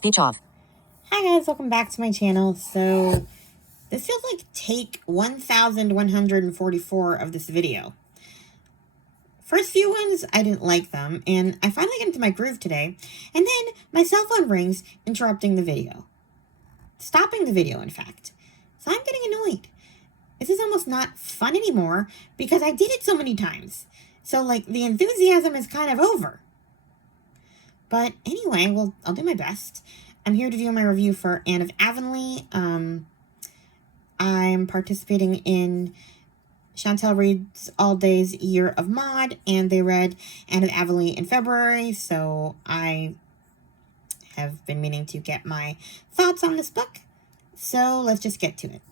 Speech off. Hi guys, welcome back to my channel. So this feels like take 1144 of this video. First few ones, I didn't like them, and I finally get into my groove today, and then my cell phone rings, interrupting the video. Stopping the video, in fact. So I'm getting annoyed. This is almost not fun anymore, because I did it so many times. So, like, the enthusiasm is kind of over. But anyway, well, I'll do my best. I'm here to do my review for Anne of Avonlea. I'm participating in Chantel Reed's All Days Year of Mod, and they read Anne of Avonlea in February, so I have been meaning to get my thoughts on this book. So let's just get to it.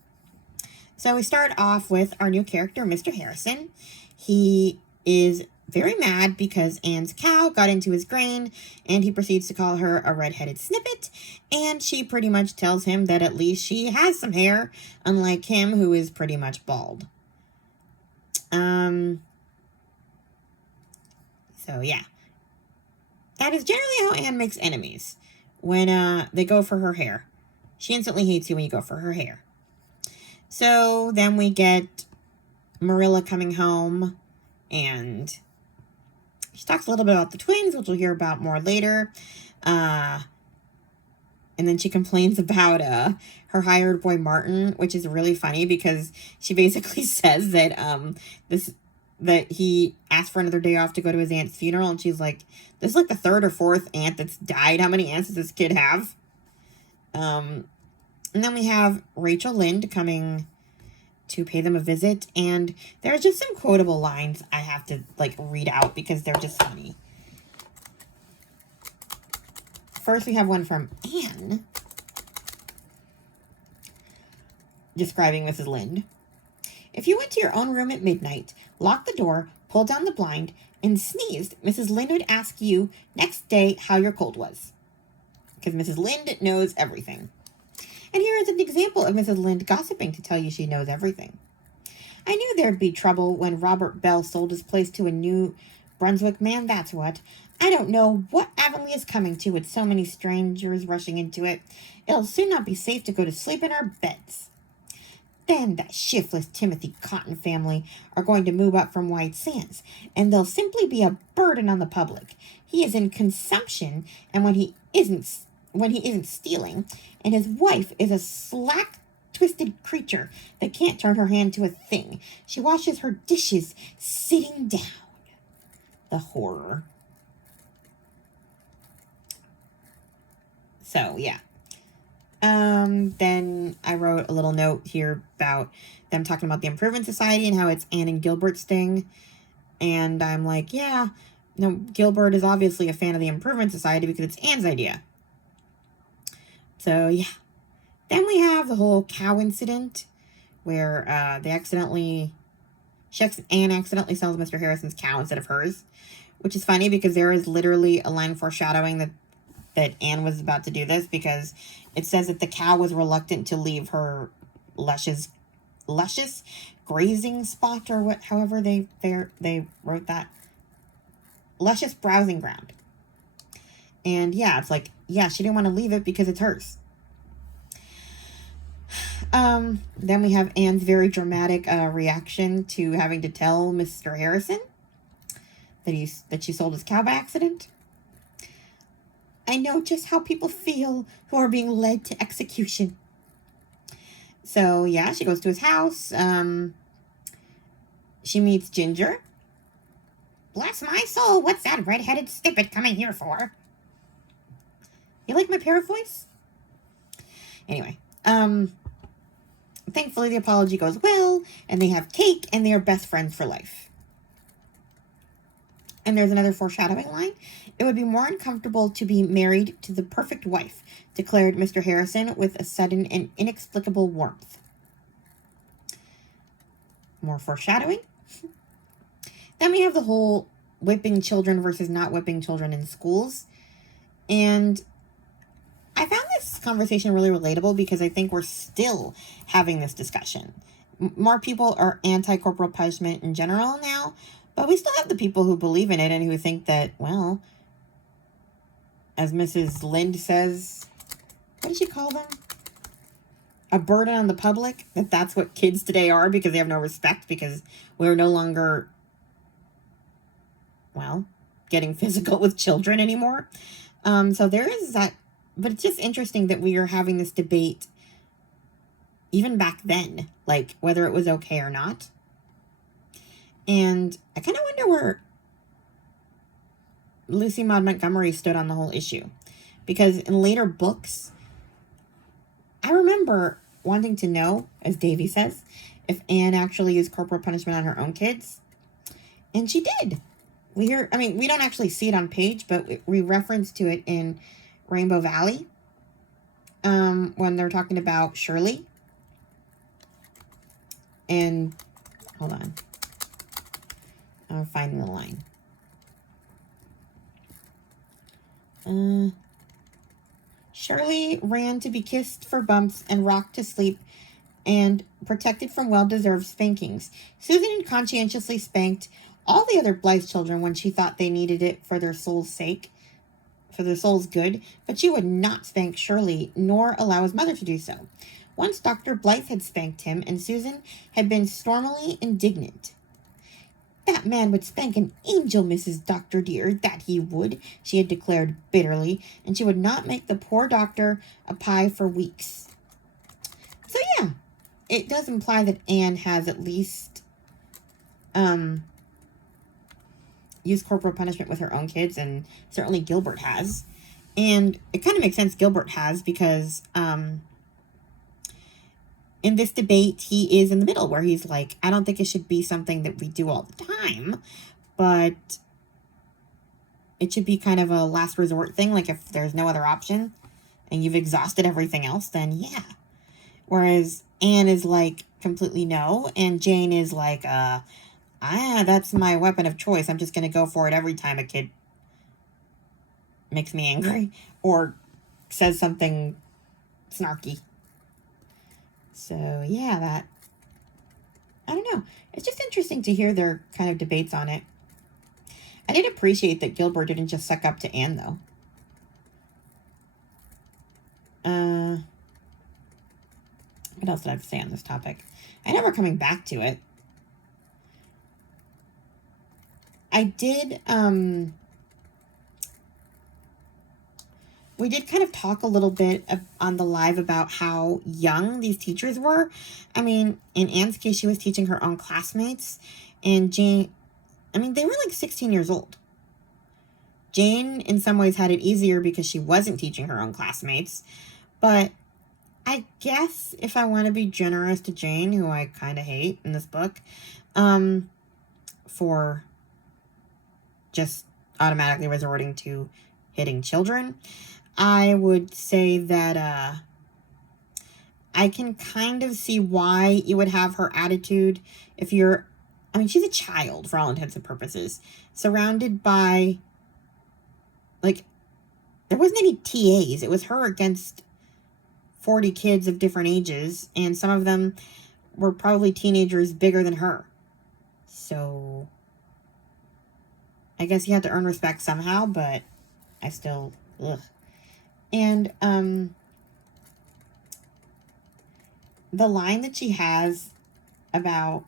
So we start off with our new character, Mr. Harrison. He is very mad because Anne's cow got into his grain, and he proceeds to call her a red-headed snippet, and she pretty much tells him that at least she has some hair, unlike him, who is pretty much bald. So yeah. That is generally how Anne makes enemies, when they go for her hair. She instantly hates you when you go for her hair. So then we get Marilla coming home, and she talks a little bit about the twins, which we'll hear about more later. And then she complains about her hired boy Martin, which is really funny because she basically says that that he asked for another day off to go to his aunt's funeral, and she's like, "This is like the third or fourth aunt that's died. How many aunts does this kid have?" And then we have Rachel Lynde coming to pay them a visit, and there are just some quotable lines I have to read out because they're just funny. First, we have one from Anne describing Mrs. Lynde. If you went to your own room at midnight, locked the door, pulled down the blind, and sneezed, Mrs. Lynde would ask you next day how your cold was. Because Mrs. Lynde knows everything. And here is an example of Mrs. Lynde gossiping to tell you she knows everything. I knew there'd be trouble when Robert Bell sold his place to a New Brunswick man, that's what. I don't know what Avonlea is coming to with so many strangers rushing into it. It'll soon not be safe to go to sleep in our beds. Then that shiftless Timothy Cotton family are going to move up from White Sands, and they'll simply be a burden on the public. He is in consumption, and when he isn't stealing, and his wife is a slack, twisted creature that can't turn her hand to a thing. She washes her dishes sitting down. The horror. So, yeah. Then I wrote a little note here about them talking about the Improvement Society and how it's Anne and Gilbert's thing. And I'm like, yeah, no, Gilbert is obviously a fan of the Improvement Society because it's Anne's idea. So, yeah. Then we have the whole cow incident where Anne accidentally sells Mr. Harrison's cow instead of hers, which is funny because there is literally a line foreshadowing that Anne was about to do this, because it says that the cow was reluctant to leave her luscious grazing spot, or however they wrote that. Luscious browsing ground. And yeah, it's like, yeah, she didn't want to leave it because it's hers. Then we have Anne's very dramatic reaction to having to tell Mr. Harrison that she sold his cow by accident. I know just how people feel who are being led to execution. So, yeah, she goes to his house. She meets Ginger. Bless my soul, what's that red-headed snippet coming here for? You like my parrot voice? Anyway, thankfully the apology goes well, and they have cake, and they are best friends for life. And there's another foreshadowing line. It would be more uncomfortable to be married to the perfect wife, declared Mr. Harrison with a sudden and inexplicable warmth. More foreshadowing. Then we have the whole whipping children versus not whipping children in schools. And I found this conversation really relatable because I think we're still having this discussion. More people are anti-corporal punishment in general now, but we still have the people who believe in it and who think that, well, as Mrs. Lynde says what did she call them? A burden on the public. That's what kids today are, because they have no respect, because we're no longer, well, getting physical with children anymore. So there is that, but it's just interesting that we are having this debate even back then, like whether it was okay or not. And I kind of wonder where Lucy Maud Montgomery stood on the whole issue, because in later books, I remember wanting to know, as Davy says, if Anne actually used corporal punishment on her own kids. And she did. We don't actually see it on page, but we reference to it in Rainbow Valley when they're talking about Shirley. And, hold on. I'm finding the line. Shirley ran to be kissed for bumps and rocked to sleep and protected from well-deserved spankings. Susan conscientiously spanked all the other Blythe children when she thought they needed it for their soul's sake, for their soul's good, but she would not spank Shirley, nor allow his mother to do so. Once Dr. Blythe had spanked him, and Susan had been stormily indignant. "That man would spank an angel, Mrs. Doctor dear, that he would," she had declared bitterly, and she would not make the poor doctor a pie for weeks. So yeah, it does imply that Anne has at least used corporal punishment with her own kids, and certainly Gilbert has. And it kind of makes sense Gilbert has, because in this debate, he is in the middle, where he's like, I don't think it should be something that we do all the time, but it should be kind of a last resort thing. Like, if there's no other option and you've exhausted everything else, then yeah. Whereas Anne is like, completely no, and Jane is like, that's my weapon of choice. I'm just going to go for it every time a kid makes me angry or says something snarky. So, yeah, I don't know. It's just interesting to hear their kind of debates on it. I did appreciate that Gilbert didn't just suck up to Anne, though. What else did I have to say on this topic? I know we're coming back to it. I did, we did kind of talk a little bit on the live about how young these teachers were. I mean, in Anne's case, she was teaching her own classmates. And Jane, they were like 16 years old. Jane, in some ways, had it easier because she wasn't teaching her own classmates. But I guess if I want to be generous to Jane, who I kind of hate in this book, for just automatically resorting to hitting children, I would say that I can kind of see why you would have her attitude if you're, she's a child for all intents and purposes, surrounded by, like, there wasn't any TAs. It was her against 40 kids of different ages, and some of them were probably teenagers bigger than her. So I guess you had to earn respect somehow, but I still, ugh. And the line that she has about,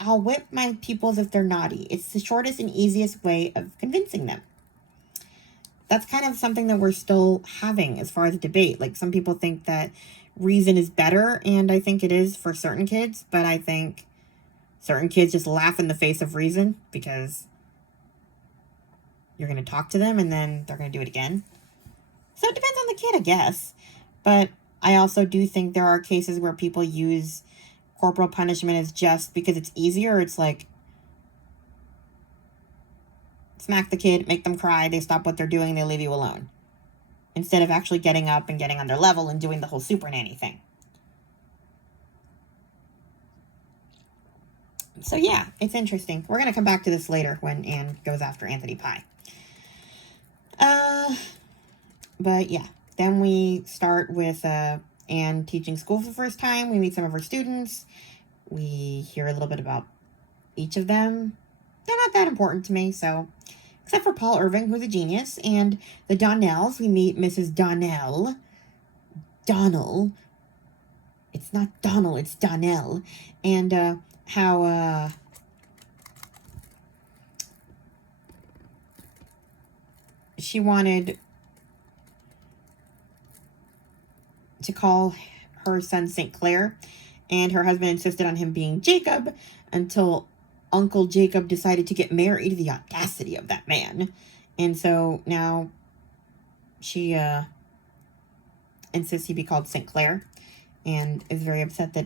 "I'll whip my pupils if they're naughty. It's the shortest and easiest way of convincing them." That's kind of something that we're still having as far as a debate. Like, some people think that reason is better, and I think it is for certain kids, but I think certain kids just laugh in the face of reason because you're going to talk to them and then they're going to do it again. So it depends on the kid, I guess. But I also do think there are cases where people use corporal punishment as just because it's easier. It's like, smack the kid, make them cry, they stop what they're doing, they leave you alone. Instead of actually getting up and getting on their level and doing the whole super nanny thing. So yeah, it's interesting. We're going to come back to this later when Anne goes after Anthony Pye. But yeah, then we start with Anne teaching school for the first time. We meet some of her students. We hear a little bit about each of them. They're not that important to me, so except for Paul Irving, who's a genius, and the Donnells. We meet Mrs. Donnell. Donnell. It's not Donnell, it's Donnell. And how she wanted to call her son St. Clair, and her husband insisted on him being Jacob until Uncle Jacob decided to get married. The audacity of that man. And so now she insists he be called St. Clair, and is very upset that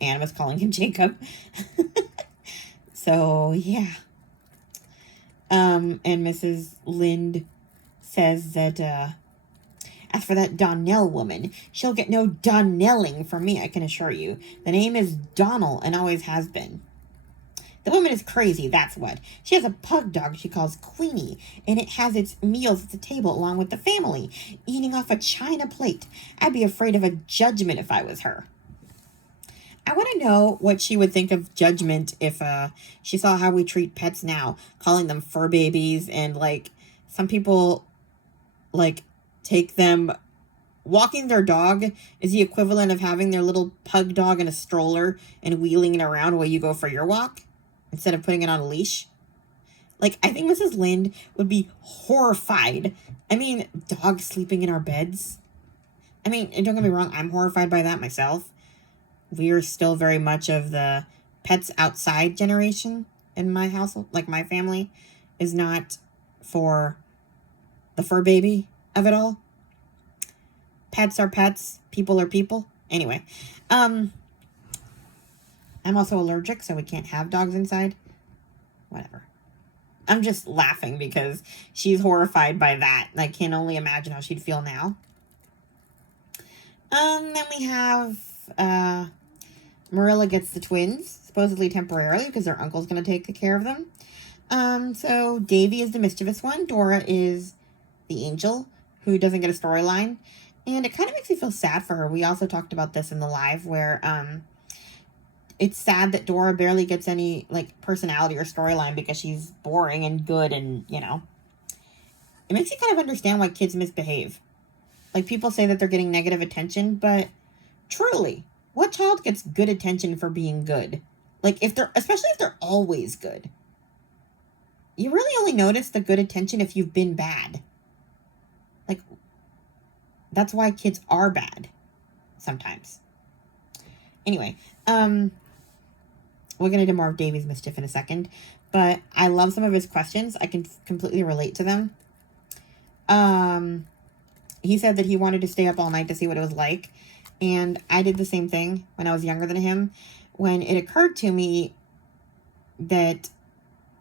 Anne was calling him Jacob. So, yeah. And Mrs. Lind says that, as for that Donnell woman, she'll get no Donnelling from me, I can assure you. The name is Donnell and always has been. The woman is crazy, that's what. She has a pug dog she calls Queenie, and it has its meals at the table along with the family, eating off a china plate. I'd be afraid of a judgment if I was her. I want to know what she would think of judgment if she saw how we treat pets now, calling them fur babies, and, like, some people, like, take them... Walking their dog is the equivalent of having their little pug dog in a stroller and wheeling it around while you go for your walk, instead of putting it on a leash. Like, I think Mrs. Lind would be horrified. I mean, dogs sleeping in our beds. I mean, and don't get me wrong, I'm horrified by that myself. We're still very much of the pets outside generation in my household. Like, my family is not for the fur baby of it all. Pets are pets. People are people. Anyway, I'm also allergic, so we can't have dogs inside. Whatever. I'm just laughing because she's horrified by that. I can only imagine how she'd feel now. Then we have Marilla gets the twins, supposedly temporarily, because their uncle's going to take care of them. So Davy is the mischievous one. Dora is the angel who doesn't get a storyline. And it kind of makes me feel sad for her. We also talked about this in the live where it's sad that Dora barely gets any, like, personality or storyline because she's boring and good and, you know. It makes you kind of understand why kids misbehave. Like, people say that they're getting negative attention, but truly, what child gets good attention for being good? Like, especially if they're always good. You really only notice the good attention if you've been bad. Like, that's why kids are bad sometimes. Anyway, we're going to do more of Davy's mischief in a second, but I love some of his questions. I can completely relate to them. He said that he wanted to stay up all night to see what it was like, and I did the same thing when I was younger than him, when it occurred to me that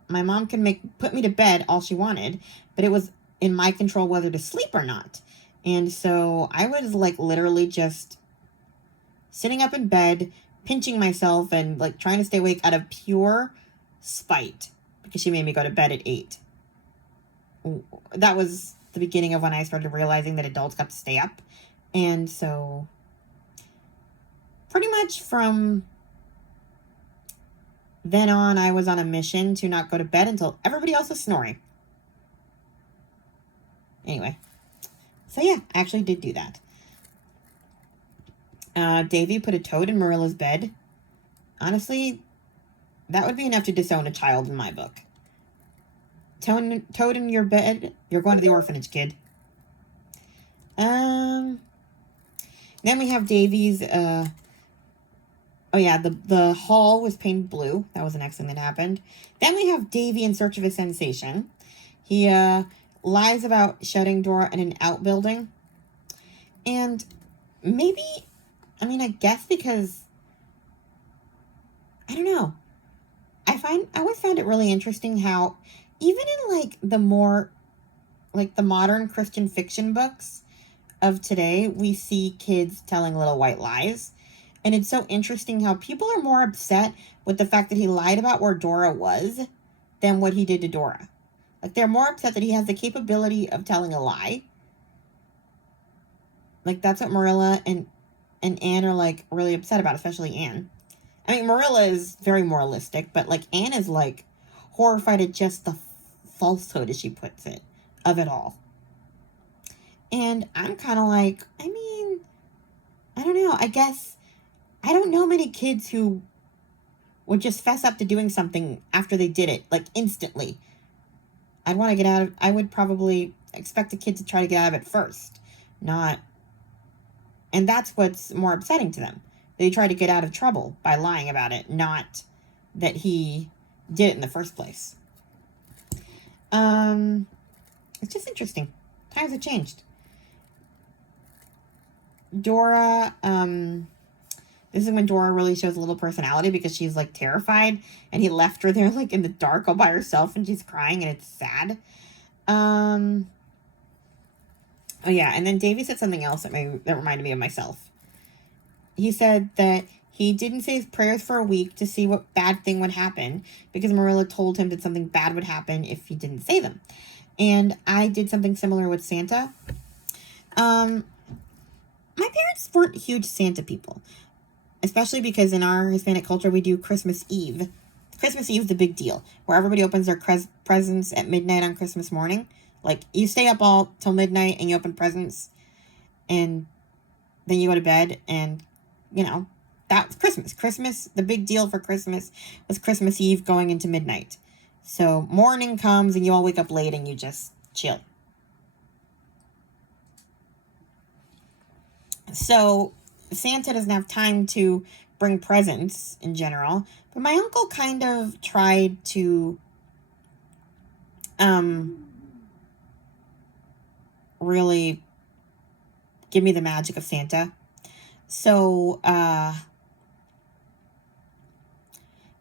my mom can put me to bed all she wanted, but it was in my control whether to sleep or not. And so I was, like, literally just sitting up in bed, pinching myself and, like, trying to stay awake out of pure spite because she made me go to bed at 8. That was the beginning of when I started realizing that adults got to stay up. And so pretty much from then on, I was on a mission to not go to bed until everybody else was snoring. Anyway. So yeah, I actually did do that. Davy put a toad in Marilla's bed. Honestly, that would be enough to disown a child in my book. Toad in your bed, you're going to the orphanage, kid. Then we have Davy's, the hall was painted blue. That was the next thing that happened. Then we have Davy in search of a sensation. He, lies about shutting Dora in an outbuilding. And maybe, I guess because, I don't know. I always found it really interesting how even in, like, the more, like, the modern Christian fiction books of today, we see kids telling little white lies. And it's so interesting how people are more upset with the fact that he lied about where Dora was than what he did to Dora. Like, they're more upset that he has the capability of telling a lie. Like, that's what Marilla and Anne are, like, really upset about, especially Anne. Marilla is very moralistic, but, like, Anne is, like, horrified at just the falsehood, as she puts it, of it all. And I'm kind of like, I mean, I don't know. I guess I don't know many kids who would just fess up to doing something after they did it, like instantly. I would probably expect a kid to try to get out of it first, not, and that's what's more upsetting to them. They try to get out of trouble by lying about it, not that he did it in the first place. It's just interesting. Times have changed. Dora, this is when Dora really shows a little personality because she's like terrified and he left her there like in the dark all by herself and she's crying and it's sad. Oh yeah, and then Davy said something else that reminded me of myself. He said that he didn't say his prayers for a week to see what bad thing would happen because Marilla told him that something bad would happen if he didn't say them. And I did something similar with Santa. My parents weren't huge Santa people, especially because in our Hispanic culture, we do Christmas Eve. Christmas Eve is the big deal, where everybody opens their presents at midnight on Christmas morning. Like, you stay up all till midnight and you open presents, and then you go to bed, and, you know, that's Christmas. Christmas, the big deal for Christmas was Christmas Eve going into midnight. So morning comes and you all wake up late and you just chill. So Santa doesn't have time to bring presents in general, but my uncle kind of tried to really give me the magic of Santa. So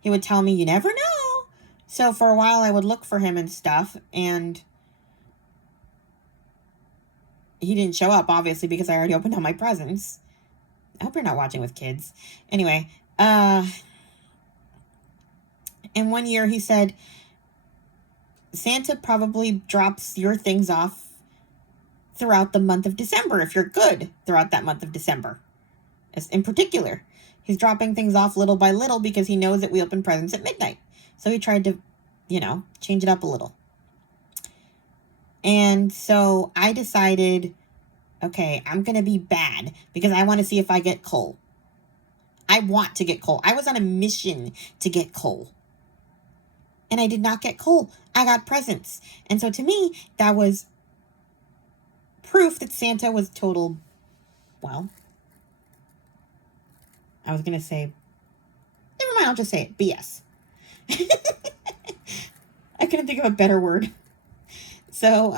he would tell me, you never know. So for a while I would look for him and stuff, and he didn't show up, obviously, because I already opened all my presents. I hope you're not watching with kids. Anyway, and one year he said, Santa probably drops your things off throughout the month of December if you're good throughout that month of December. In particular, he's dropping things off little by little because he knows that we open presents at midnight. So he tried to, change it up a little. And so I decided, okay, I'm going to be bad because I want to see if I get coal. I want to get coal. I was on a mission to get coal. And I did not get coal. I got presents. And so to me, that was proof that Santa was total, well, I was going to say, never mind, I'll just say it, BS. I couldn't think of a better word. So,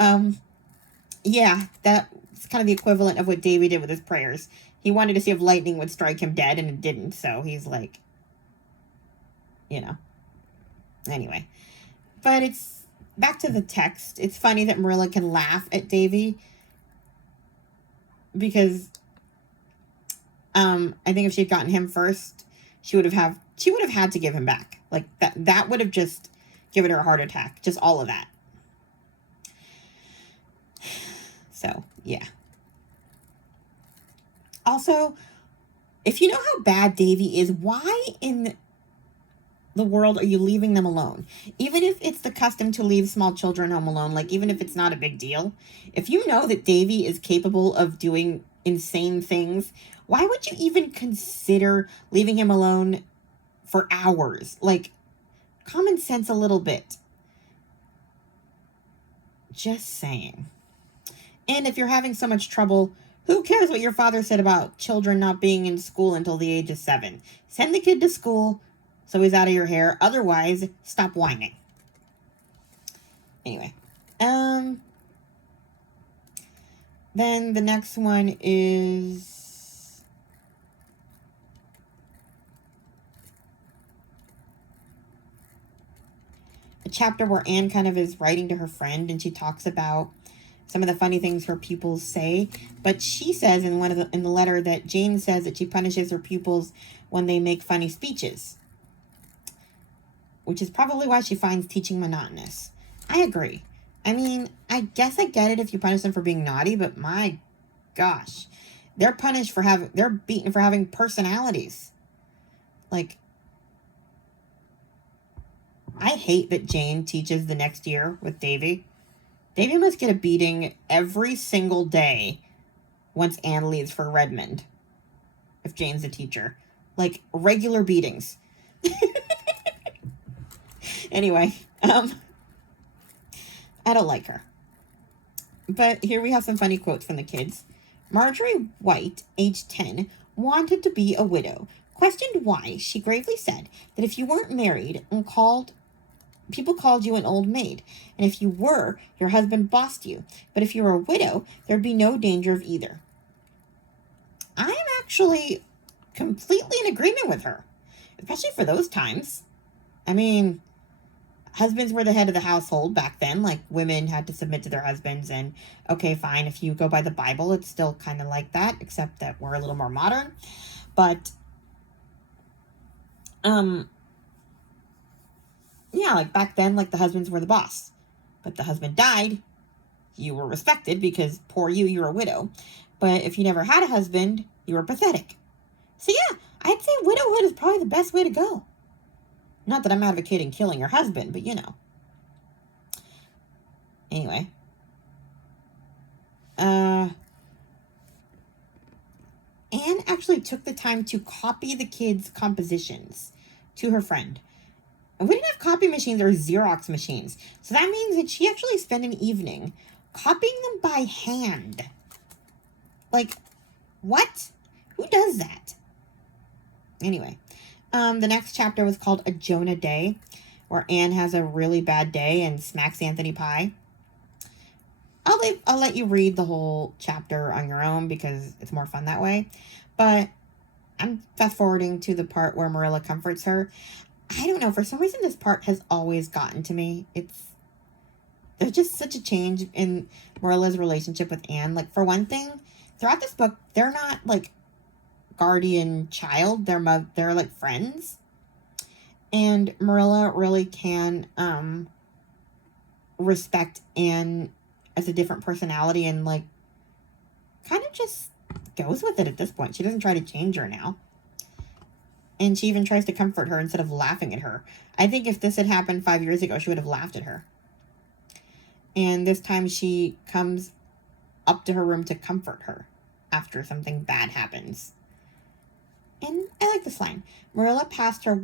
yeah, that's kind of the equivalent of what Davy did with his prayers. He wanted to see if lightning would strike him dead, and it didn't, so he's like, Anyway. But it's, back to the text, it's funny that Marilla can laugh at Davy, because, I think if she'd gotten him first, she would have had to give him back. Like, that would have just given her a heart attack. Just all of that. So, yeah. Also, if you know how bad Davy is, why in the world are you leaving them alone? Even if it's the custom to leave small children home alone, like even if it's not a big deal, if you know that Davy is capable of doing insane things, why would you even consider leaving him alone for hours? Like, common sense a little bit. Just saying. And if you're having so much trouble, who cares what your father said about children not being in school until the age of 7? Send the kid to school so he's out of your hair. Otherwise, stop whining. Anyway. Then the next one is a chapter where Anne kind of is writing to her friend, and she talks about some of the funny things her pupils say. But she says in the letter that Jane says that she punishes her pupils when they make funny speeches, which is probably why she finds teaching monotonous. I agree. I mean, I guess I get it if you punish them for being naughty, but my gosh, they're beaten for having personalities. Like, I hate that Jane teaches the next year with Davy. Davy must get a beating every single day once Anne leaves for Redmond, if Jane's the teacher. Like, regular beatings. Anyway, I don't like her. But here we have some funny quotes from the kids. Marjorie White, age 10, wanted to be a widow. Questioned why, she gravely said that if you weren't married and people called you an old maid, and if you were, your husband bossed you. But if you were a widow, there'd be no danger of either. I am actually completely in agreement with her, especially for those times. I mean, husbands were the head of the household back then. Like, women had to submit to their husbands, and okay, fine, if you go by the Bible, it's still kind of like that, except that we're a little more modern. But, yeah, like back then, like the husbands were the boss. But the husband died, you were respected because poor you were a widow. But if you never had a husband, you were pathetic. So yeah, I'd say widowhood is probably the best way to go. Not that I'm advocating killing your husband, but you know. Anyway. Anne actually took the time to copy the kids' compositions to her friend. And we didn't have copy machines or Xerox machines. So that means that she actually spent an evening copying them by hand. Like, what? Who does that? Anyway, the next chapter was called A Jonah Day, where Anne has a really bad day and smacks Anthony Pye. I'll let you read the whole chapter on your own because it's more fun that way. But I'm fast forwarding to the part where Marilla comforts her. I don't know, for some reason this part has always gotten to me. There's just such a change in Marilla's relationship with Anne. Like, for one thing, throughout this book, they're not like guardian child. They're like friends. And Marilla really can respect Anne as a different personality and like kind of just goes with it at this point. She doesn't try to change her now. And she even tries to comfort her instead of laughing at her. I think if this had happened 5 years ago, she would have laughed at her. And this time she comes up to her room to comfort her after something bad happens. And I like this line. Marilla passed her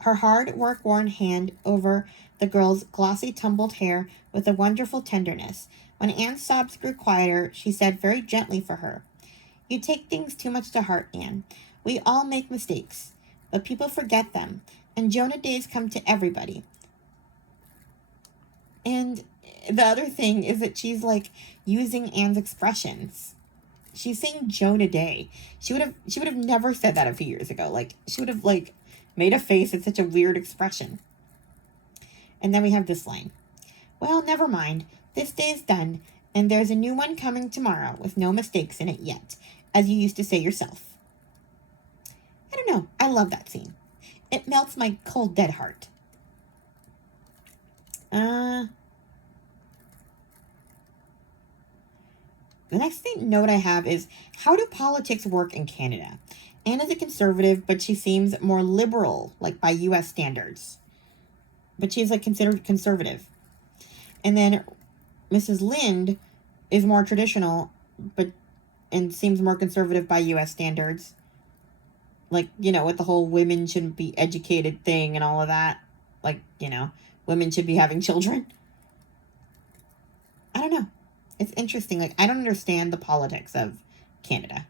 hard work-worn hand over the girl's glossy tumbled hair with a wonderful tenderness. When Anne's sobs grew quieter, she said very gently for her, "You take things too much to heart, Anne. We all make mistakes, but people forget them, and Jonah days come to everybody." And the other thing is that she's like using Anne's expressions. She's saying Jonah Day. She would have never said that a few years ago. Like, she would have like made a face at such a weird expression. And then we have this line. "Well, never mind. This day's done, and there's a new one coming tomorrow with no mistakes in it yet, as you used to say yourself." I don't know. I love that scene. It melts my cold, dead heart. The next note I have is, how do politics work in Canada? Anne is a conservative, but she seems more liberal, like by U.S. standards. But she's like considered conservative. And then Mrs. Lynde is more traditional, and seems more conservative by U.S. standards. Like, you know, with the whole women shouldn't be educated thing and all of that. Like, you know, women should be having children. I don't know. It's interesting. Like, I don't understand the politics of Canada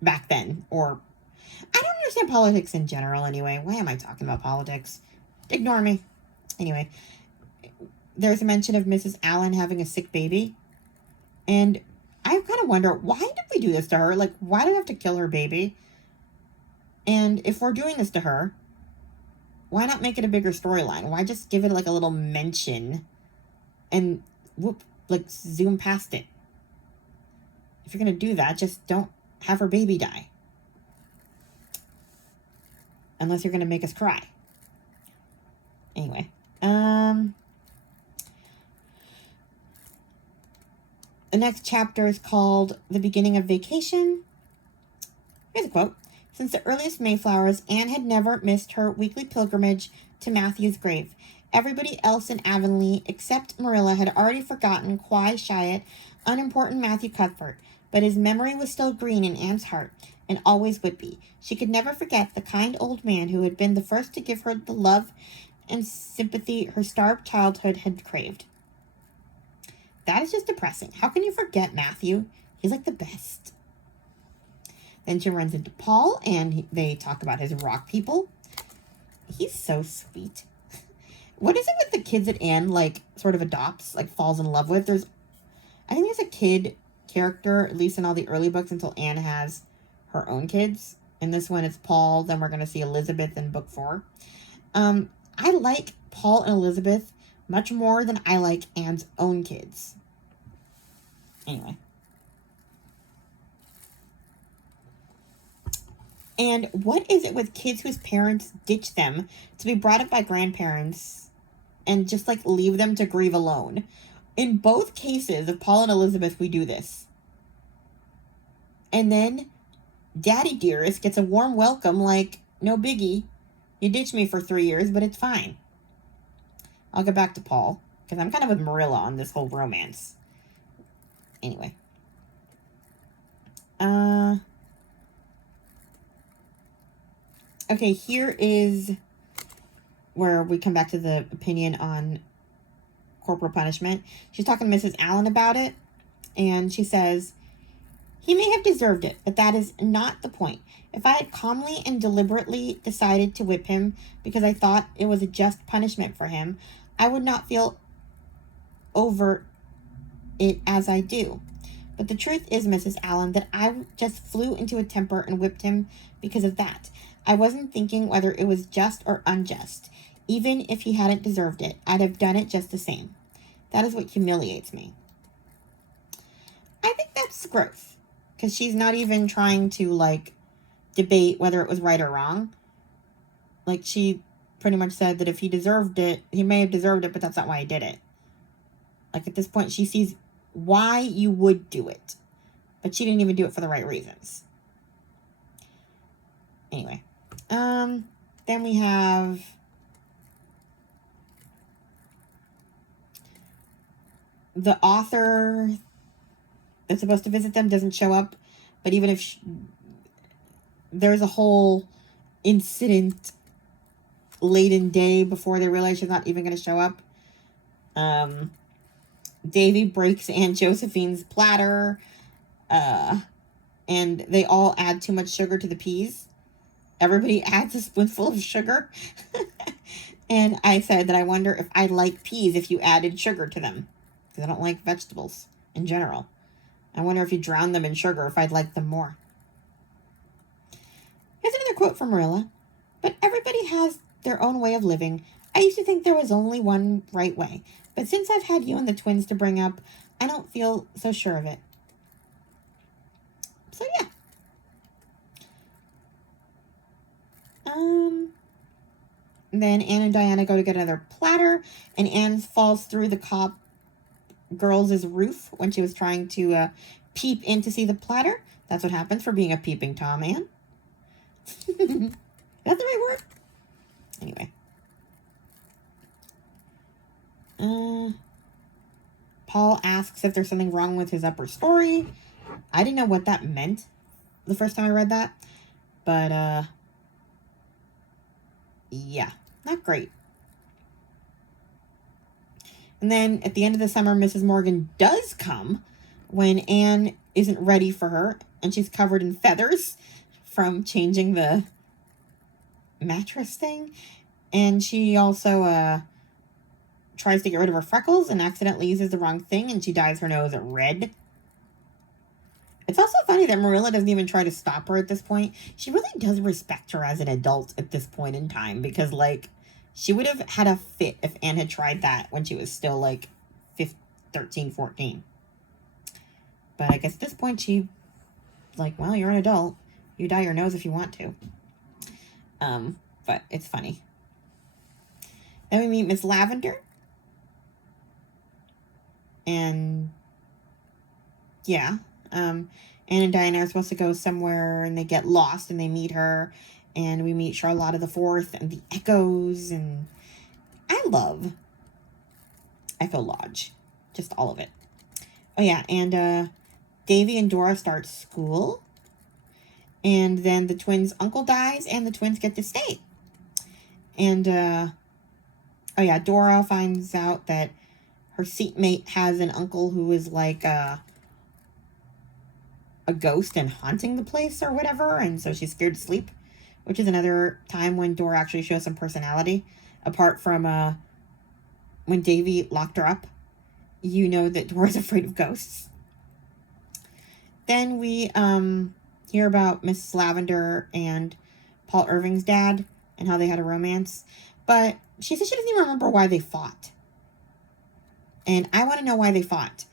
back then. Or, I don't understand politics in general anyway. Why am I talking about politics? Ignore me. Anyway, there's a mention of Mrs. Allen having a sick baby. And I kind of wonder, why did we do this to her? Like, why did we have to kill her baby? And if we're doing this to her, why not make it a bigger storyline? Why just give it like a little mention and whoop, like zoom past it? If you're going to do that, just don't have her baby die. Unless you're going to make us cry. Anyway. The next chapter is called The Beginning of Vacation. Here's a quote. Since the earliest Mayflowers, Anne had never missed her weekly pilgrimage to Matthew's grave. Everybody else in Avonlea, except Marilla, had already forgotten quiet, unimportant Matthew Cuthbert, but his memory was still green in Anne's heart, and always would be. She could never forget the kind old man who had been the first to give her the love and sympathy her starved childhood had craved. That is just depressing. How can you forget Matthew? He's like the best. Then she runs into Paul, and they talk about his rock people. He's so sweet. What is it with the kids that Anne, like, sort of adopts, like, falls in love with? I think there's a kid character, at least in all the early books, until Anne has her own kids. In this one, it's Paul. Then we're going to see Elizabeth in book 4. I like Paul and Elizabeth much more than I like Anne's own kids. Anyway. And what is it with kids whose parents ditch them to be brought up by grandparents and just, like, leave them to grieve alone? In both cases of Paul and Elizabeth, we do this. And then Daddy Dearest gets a warm welcome, like, no biggie. You ditched me for 3 years, but it's fine. I'll get back to Paul, because I'm kind of with Marilla on this whole romance. Anyway. Okay, here is where we come back to the opinion on corporal punishment. She's talking to Mrs. Allen about it, and she says, he may have deserved it, but that is not the point. If I had calmly and deliberately decided to whip him because I thought it was a just punishment for him, I would not feel over it as I do. But the truth is, Mrs. Allen, that I just flew into a temper and whipped him because of that. I wasn't thinking whether it was just or unjust. Even if he hadn't deserved it, I'd have done it just the same. That is what humiliates me. I think that's growth. Because she's not even trying to, like, debate whether it was right or wrong. Like, she pretty much said that if he deserved it, he may have deserved it, but that's not why he did it. Like, at this point, she sees why you would do it. But she didn't even do it for the right reasons. Anyway. Then we have the author that's supposed to visit them doesn't show up. But even if there's a whole incident late in day before they realize she's not even going to show up. Davy breaks Aunt Josephine's platter. And they all add too much sugar to the peas. Everybody adds a spoonful of sugar. And I said that I wonder if I like peas if you added sugar to them. Because I don't like vegetables in general. I wonder if you drown them in sugar, if I'd like them more. Here's another quote from Marilla. But everybody has their own way of living. I used to think there was only one right way. But since I've had you and the twins to bring up, I don't feel so sure of it. So, yeah. Then Anne and Diana go to get another platter, and Anne falls through the cop girls' roof when she was trying to peep in to see the platter. That's what happens for being a peeping Tom, Anne. Is that the right word? Anyway. Paul asks if there's something wrong with his upper story. I didn't know what that meant the first time I read that. But, yeah, not great. And then at the end of the summer, Mrs. Morgan does come when Anne isn't ready for her. And she's covered in feathers from changing the mattress thing. And she also tries to get rid of her freckles and accidentally uses the wrong thing. And she dyes her nose red. It's also funny that Marilla doesn't even try to stop her at this point. She really does respect her as an adult at this point in time. Because, like, she would have had a fit if Anne had tried that when she was still, like, 13, 14. But I guess at this point she's like, well, you're an adult. You dye your nose if you want to. But it's funny. Then we meet Miss Lavender. And, yeah, Anne and Diana are supposed to go somewhere, and they get lost, and they meet her, and we meet Charlotta the Fourth and the Echoes, and I love Echo Lodge, just all of it. Oh yeah, and Davy and Dora start school, and then the twins' uncle dies, and the twins get to stay. And oh yeah, Dora finds out that her seatmate has an uncle who is like a ghost and haunting the place or whatever, and so she's scared to sleep, which is another time when Dora actually shows some personality, apart from when Davy locked her up. You know that Dora's afraid of ghosts. Then we hear about Mrs. Lavender and Paul Irving's dad and how they had a romance, but she said she doesn't even remember why they fought. And I want to know why they fought.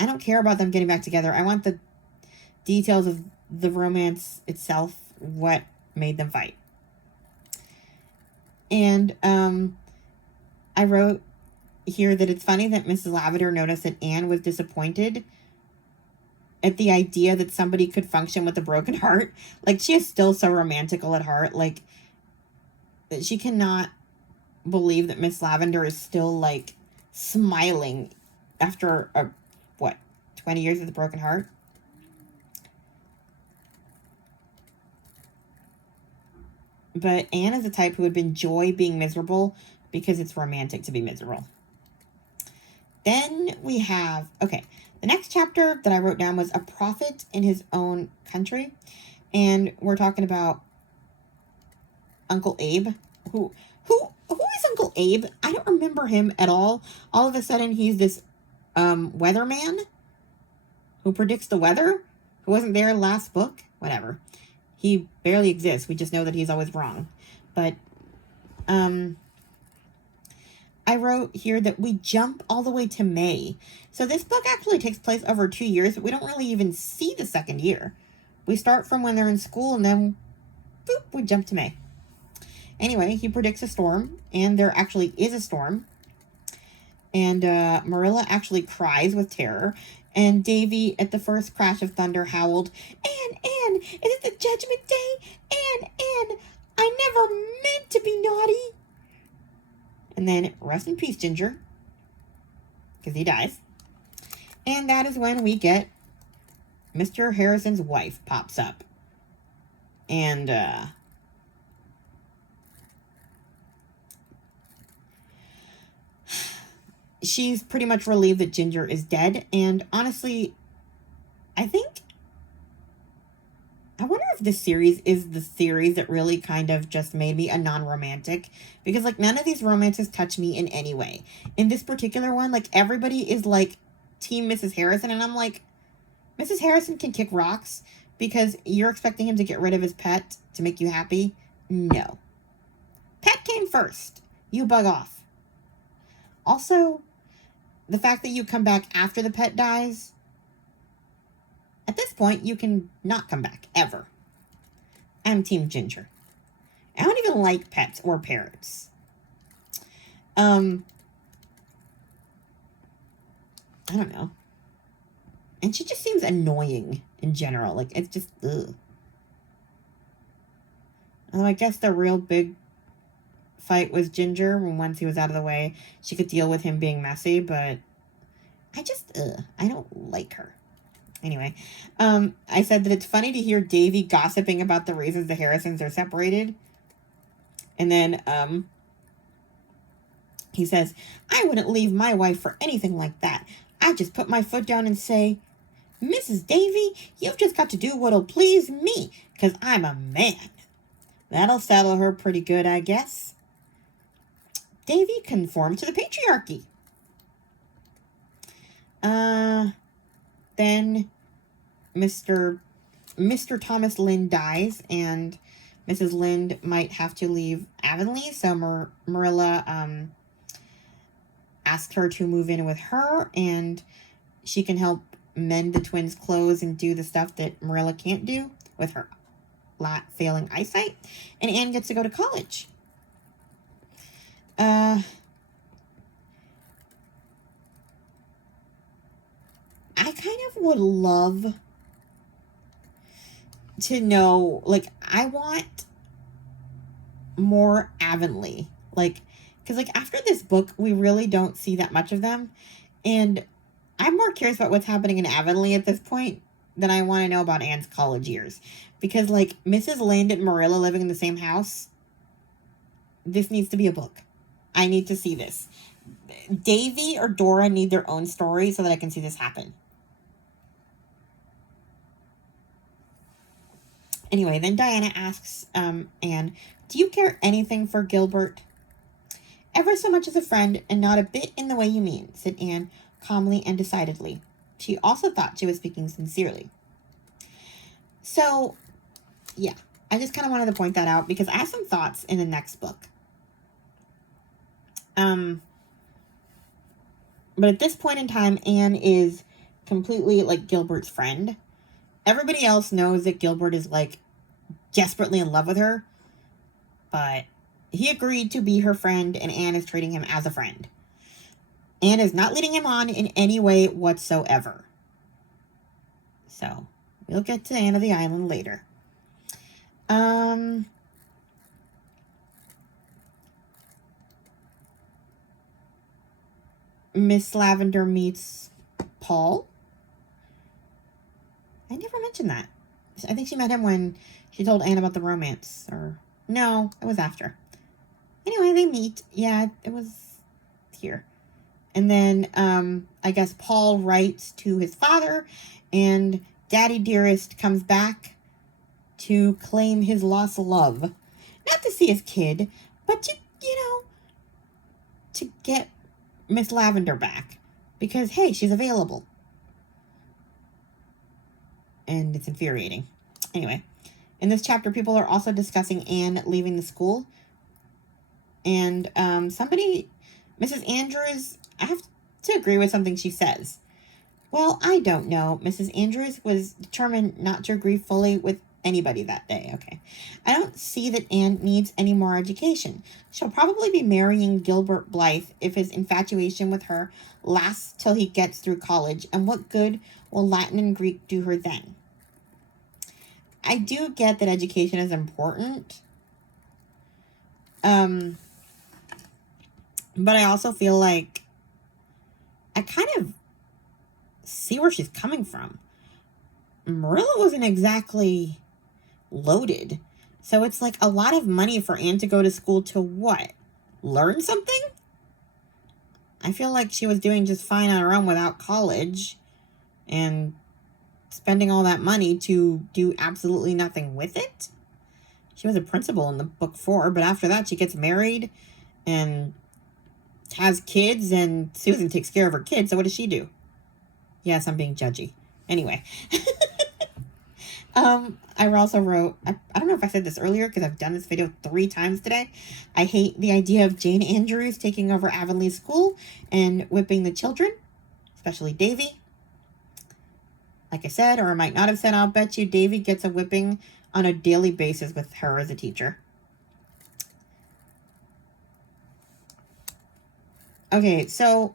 I don't care about them getting back together. I want the details of the romance itself, what made them fight. And I wrote here that it's funny that Mrs. Lavender noticed that Anne was disappointed at the idea that somebody could function with a broken heart. Like, she is still so romantical at heart. Like, she cannot believe that Miss Lavender is still, like, smiling after 20 years with a broken heart. But Anne is the type who would enjoy being miserable because it's romantic to be miserable. Then we have, okay, the next chapter that I wrote down was A Prophet in His Own Country. And we're talking about Uncle Abe. Who is Uncle Abe? I don't remember him at all. All of a sudden, he's this weatherman who predicts the weather, who wasn't there last book. Whatever. He barely exists. We just know that he's always wrong. But I wrote here that we jump all the way to May. So this book actually takes place over 2 years, but we don't really even see the second year. We start from when they're in school, and then boop, we jump to May. Anyway, he predicts a storm, and there actually is a storm. And Marilla actually cries with terror. And Davy, at the first crash of thunder, howled, Anne, is it the judgment day? Anne, I never meant to be naughty. And then, rest in peace, Ginger, because he dies. And that is when we get Mr. Harrison's wife pops up. And, she's pretty much relieved that Ginger is dead. And honestly, I wonder if this series is the series that really kind of just made me a non-romantic. Because, like, none of these romances touch me in any way. In this particular one, like, everybody is, like, Team Mrs. Harrison. And I'm like, Mrs. Harrison can kick rocks because you're expecting him to get rid of his pet to make you happy? No. Pet came first. You bug off. Also, the fact that you come back after the pet dies, at this point, you can not come back, ever. I'm Team Ginger. I don't even like pets or parrots. I don't know. And she just seems annoying in general. Like, it's just, ugh. Although I guess the real big fight was Ginger, when once he was out of the way, she could deal with him being messy, but I don't like her. Anyway, I said that it's funny to hear Davy gossiping about the reasons the Harrisons are separated. And then, he says, I wouldn't leave my wife for anything like that. I just put my foot down and say, Mrs. Davy, you've just got to do what'll please me, 'cause I'm a man. That'll settle her pretty good, I guess. Davy conformed to the patriarchy. Then Mr. Thomas Lynde dies, and Mrs. Lynde might have to leave Avonlea, so Marilla asked her to move in with her, and she can help mend the twins' clothes and do the stuff that Marilla can't do with her failing eyesight, and Anne gets to go to college. I kind of would love to know, like, I want more Avonlea. Like, because, like, after this book, we really don't see that much of them. And I'm more curious about what's happening in Avonlea at this point than I want to know about Anne's college years. Because, like, Mrs. Lind and Marilla living in the same house, this needs to be a book. I need to see this. Davy or Dora need their own story so that I can see this happen. Anyway, then Diana asks Anne, do you care anything for Gilbert? Ever so much as a friend, and not a bit in the way you mean, said Anne, calmly and decidedly. She also thought she was speaking sincerely. So, yeah, I just kind of wanted to point that out because I have some thoughts in the next book. But at this point in time, Anne is completely, like, Gilbert's friend. Everybody else knows that Gilbert is, like, desperately in love with her. But he agreed to be her friend, and Anne is treating him as a friend. Anne is not leading him on in any way whatsoever. So, we'll get to Anne of the Island later. Miss Lavender meets Paul. I never mentioned that. I think she met him when she told Anne about the romance. Or, no, it was after. Anyway, they meet. Yeah, it was here. And then, I guess Paul writes to his father, and Daddy Dearest comes back to claim his lost love. Not to see his kid, but to, to get Miss Lavender back. Because, hey, she's available. And it's infuriating. Anyway, in this chapter, people are also discussing Anne leaving the school. And Mrs. Andrews, I have to agree with something she says. Well, I don't know. Mrs. Andrews was determined not to agree fully with anybody that day. Okay. I don't see that Anne needs any more education. She'll probably be marrying Gilbert Blythe if his infatuation with her lasts till he gets through college. And what good will Latin and Greek do her then? I do get that education is important. But I also feel like I kind of see where she's coming from. Marilla wasn't exactly loaded. So it's like a lot of money for Anne to go to school to what? Learn something? I feel like she was doing just fine on her own without college and spending all that money to do absolutely nothing with it. She was a principal in the book 4, but after that she gets married and has kids, and Susan takes care of her kids, so what does she do? Yes, I'm being judgy. Anyway. I also wrote, I don't know if I said this earlier because I've done this video 3 times today. I hate the idea of Jane Andrews taking over Avonlea School and whipping the children, especially Davy. Like I said, or I might not have said, I'll bet you Davy gets a whipping on a daily basis with her as a teacher. Okay, so,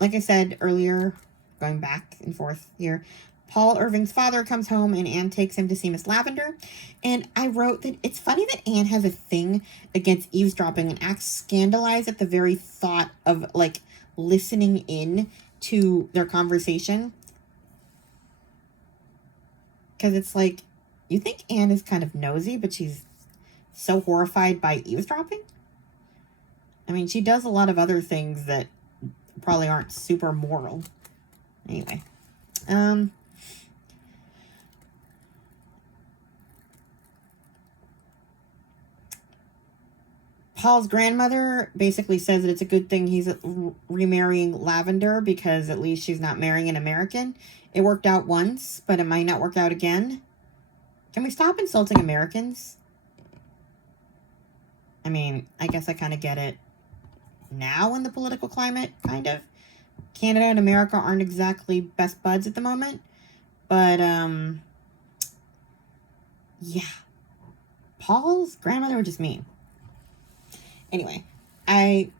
like I said earlier, going back and forth here, Paul Irving's father comes home and Anne takes him to see Miss Lavender. And I wrote that it's funny that Anne has a thing against eavesdropping and acts scandalized at the very thought of, like, listening in to their conversation. Because it's like, you think Anne is kind of nosy, but she's so horrified by eavesdropping? I mean, she does a lot of other things that probably aren't super moral. Anyway. Paul's grandmother basically says that it's a good thing he's remarrying Lavender because at least she's not marrying an American. It worked out once, but it might not work out again. Can we stop insulting Americans? I mean, I guess I kind of get it now in the political climate, kind of. Canada and America aren't exactly best buds at the moment. But, yeah. Paul's grandmother was just mean. Anyway, I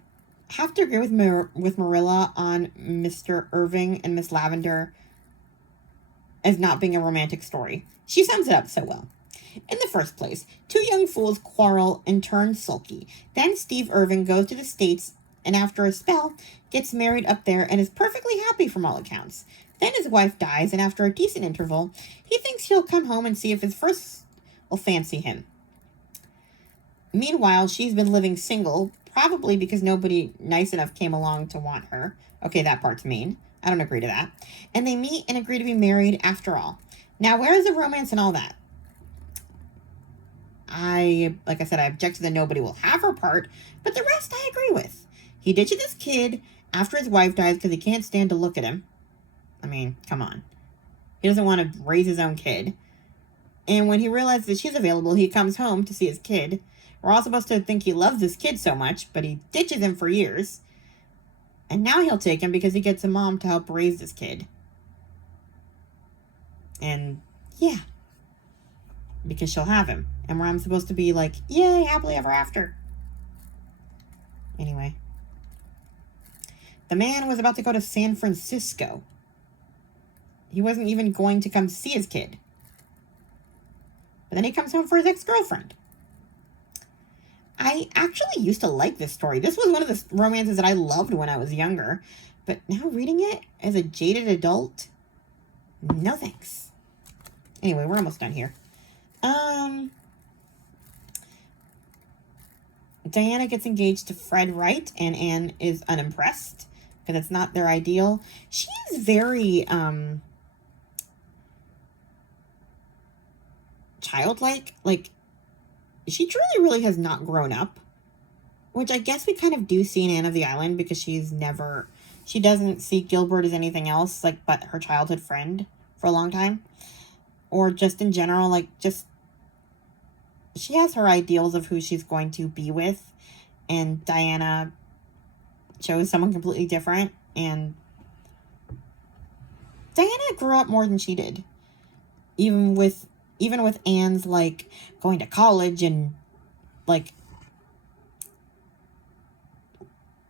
have to agree with Marilla on Mr. Irving and Miss Lavender as not being a romantic story. She sums it up so well. In the first place, two young fools quarrel and turn sulky. Then Steve Irving goes to the States and after a spell, gets married up there and is perfectly happy from all accounts. Then his wife dies, and after a decent interval, he thinks he'll come home and see if his first will fancy him. Meanwhile, she's been living single, probably because nobody nice enough came along to want her. Okay, that part's mean. I don't agree to that. And they meet and agree to be married after all. Now, where is the romance and all that? Like I said, I object to the nobody will have her part, but the rest I agree with. He ditches his kid after his wife dies because he can't stand to look at him. I mean, come on. He doesn't want to raise his own kid. And when he realizes that she's available, he comes home to see his kid. We're all supposed to think he loves his kid so much, but he ditches him for years. And now he'll take him because he gets a mom to help raise this kid. And, yeah. Because she'll have him. And where I'm supposed to be like, yay, happily ever after. Anyway. The man was about to go to San Francisco. He wasn't even going to come see his kid. But then he comes home for his ex-girlfriend. I actually used to like this story. This was one of the romances that I loved when I was younger. But now reading it as a jaded adult, no thanks. Anyway, we're almost done here. Diana gets engaged to Fred Wright, and Anne is unimpressed because it's not their ideal. She is very childlike. Like, she truly really has not grown up, which I guess we kind of do see in Anne of the Island because she doesn't see Gilbert as anything else like but her childhood friend for a long time, or just in general, like just she has her ideals of who she's going to be with, and Diana chose someone completely different, and Diana grew up more than she did. Even with Anne's, like, going to college and, like,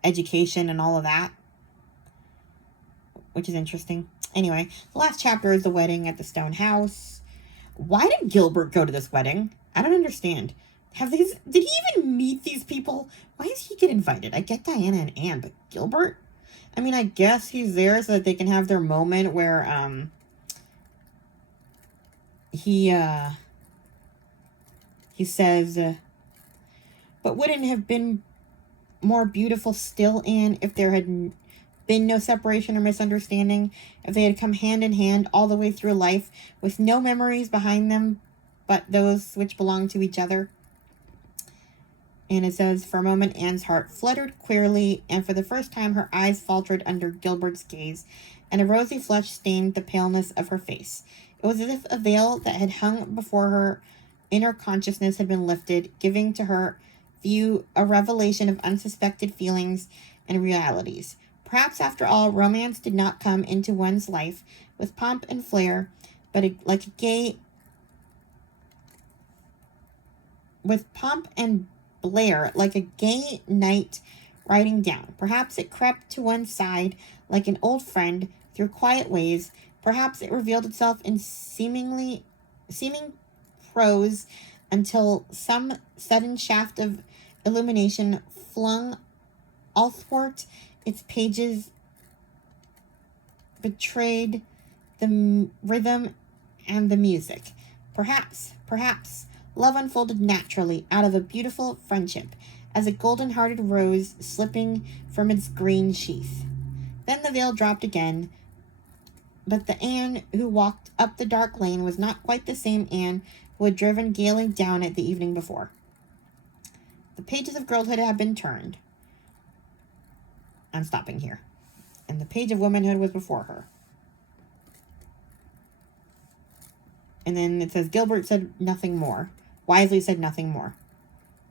education and all of that, which is interesting. Anyway, the last chapter is the wedding at the stone house. Why did Gilbert go to this wedding? I don't understand. Did he even meet these people? Why does he get invited? I get Diana and Anne, but Gilbert? I mean, I guess he's there so that they can have their moment where, he says, but wouldn't it have been more beautiful still, Anne, if there had been no separation or misunderstanding, if they had come hand in hand all the way through life with no memories behind them but those which belong to each other? And it says, for a moment, Anne's heart fluttered queerly, and for the first time her eyes faltered under Gilbert's gaze, and a rosy flush stained the paleness of her face. It was as if a veil that had hung before her inner consciousness had been lifted, giving to her view a revelation of unsuspected feelings and realities. Perhaps, after all, romance did not come into one's life with pomp and flair, but with pomp and blare, like a gay knight riding down. Perhaps it crept to one side like an old friend through quiet ways. Perhaps it revealed itself in seeming prose until some sudden shaft of illumination flung athwart its pages betrayed the rhythm and the music. Perhaps, love unfolded naturally out of a beautiful friendship, as a golden-hearted rose slipping from its green sheath. Then the veil dropped again, but the Anne who walked up the dark lane was not quite the same Anne who had driven gaily down it the evening before. The pages of girlhood had been turned. I'm stopping here. And the page of womanhood was before her. And then it says, Gilbert said nothing more. Wisely said nothing more.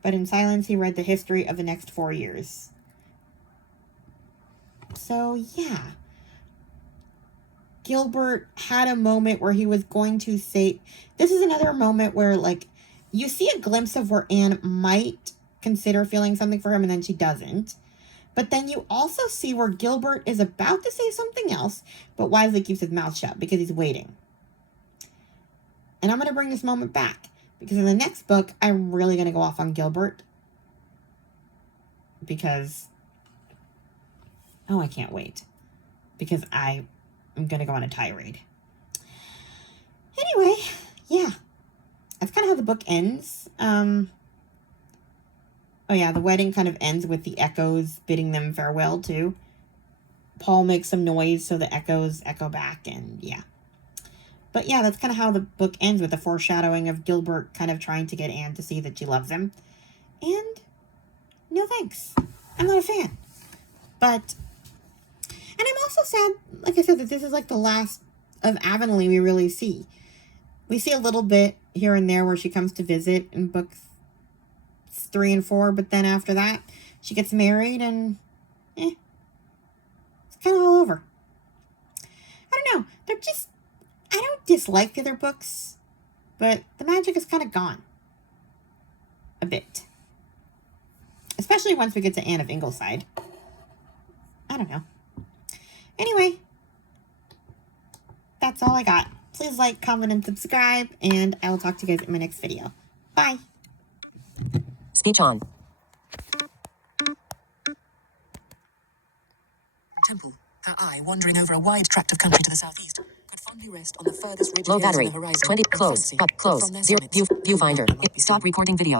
But in silence he read the history of the next 4 years. So, yeah. Gilbert had a moment where he was going to say... This is another moment where, like, you see a glimpse of where Anne might consider feeling something for him and then she doesn't. But then you also see where Gilbert is about to say something else, but wisely keeps his mouth shut because he's waiting. And I'm going to bring this moment back. Because in the next book, I'm really going to go off on Gilbert. Because... oh, I can't wait. Because I'm going to go on a tirade. Anyway, yeah. That's kind of how the book ends. Oh yeah, the wedding kind of ends with the echoes bidding them farewell too. Paul makes some noise so the echoes echo back, and yeah. But yeah, that's kind of how the book ends, with the foreshadowing of Gilbert kind of trying to get Anne to see that she loves him. And no thanks. I'm not a fan. But, and I'm also sad, like I said, that this is like the last of Avonlea we really see. We see a little bit here and there where she comes to visit in books 3 and 4, but then after that, she gets married and, it's kind of all over. I don't know, they're just, I don't dislike the other books, but the magic is kind of gone. A bit. Especially once we get to Anne of Ingleside. I don't know. Anyway, that's all I got. Please like, comment, and subscribe, and I will talk to you guys in my next video. Bye. Speech on. Temple, her eye wandering over a wide tract of country to the southeast, could fondly rest on the furthest ridge Low of hills battery. in the horizon. 20. and Close. fancy But that close. from their 0. summits, Viewfinder. might be Stop seen. recording video.